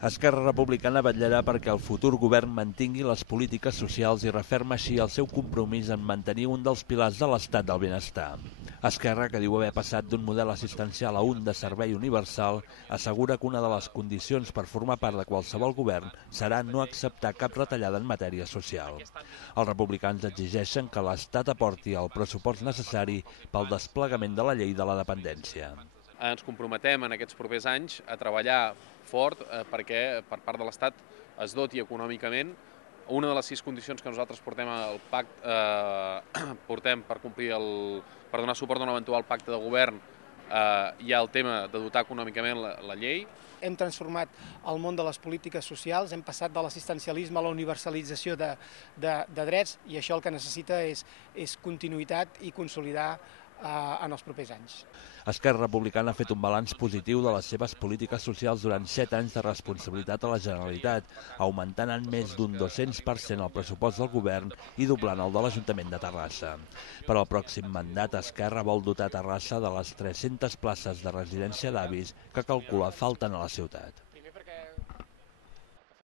Esquerra Republicana vetllarà perquè el futur govern mantingui les polítiques socials i referma així el seu compromís en mantenir un dels pilars de l'estat del benestar. Esquerra, que diu haver passat d'un model assistencial a un de servei universal, assegura que una de les condicions per formar part de qualsevol govern serà no acceptar cap retallada en matèria social. Els republicans exigeixen que l'Estat aporti el pressupost necessari pel desplegament de la llei de la dependència. Ens comprometem en aquests propers anys a treballar fort perquè per part de l'Estat es doti econòmicament. Una de les 6 condicions que nosaltres portem al pacte, per donar suport a un eventual pacte de govern, hi ha el tema de dotar econòmicament la llei. Hem transformat el món de les polítiques socials, hem passat de l'assistencialisme a la universalització de drets i això el que necessita és continuïtat i consolidar en els propers anys. Esquerra Republicana ha fet un balanç positiu de les seves polítiques socials durant 7 anys de responsabilitat a la Generalitat, augmentant en més d'un 200% el pressupost del govern i doblant el de l'Ajuntament de Terrassa. Per al pròxim mandat, Esquerra vol dotar Terrassa de les 300 places de residència d'avis que calcula falten a la ciutat.